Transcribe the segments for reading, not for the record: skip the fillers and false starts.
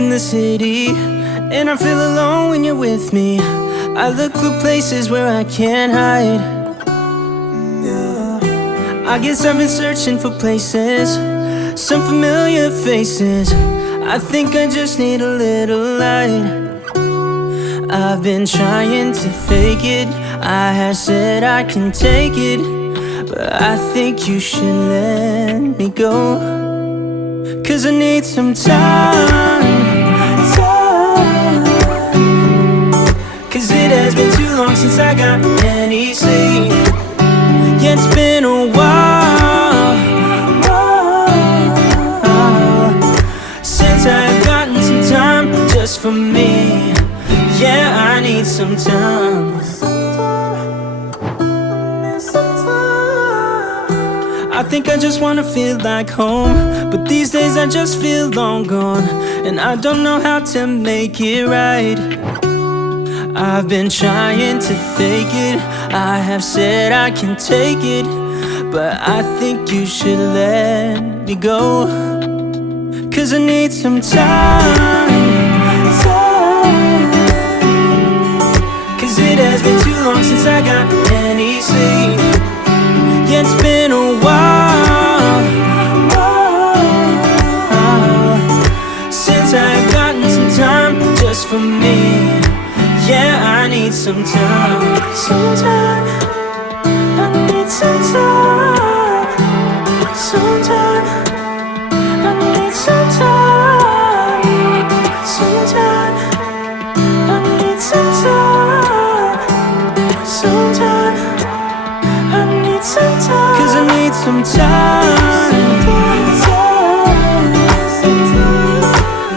in the city, and I feel alone when you're with me. I look for places where I can't hide. I guess I've been searching for places, some familiar faces. I think I just need a little light. I've been trying to fake it, I have said I can take it, but I think you should let me go. Cause I need some time. Cause it has been too long since I got any sleep. Yeah, it's been a while since I've gotten some time just for me. Yeah, I need some time. I think I just wanna feel like home, but these days I just feel long gone, and I don't know how to make it right. I've been trying to fake it, I have said I can take it, but I think you should let me go. Cause I need some time. Cause it has been too long since I got any sleep. Yeah, it's been a while since I've gotten some time just for me. Yeah, I need some time. Sometime I need some time. Sometime I need some time. Sometime I need some time. Sometime I need some time. Cause I need some time.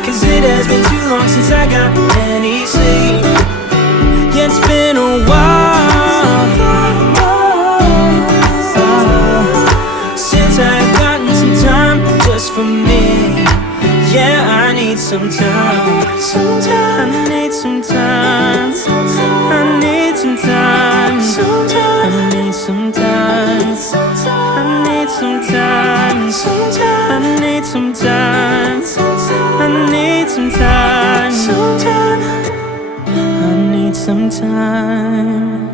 Cause it has been too long since I got any sleep. Yeah, it's been a while since I've gotten some time just for me. Yeah, I need some time. Sometime I need some time. I need some time. I need some time. I need some time. I need some time. I need some time. I need some time.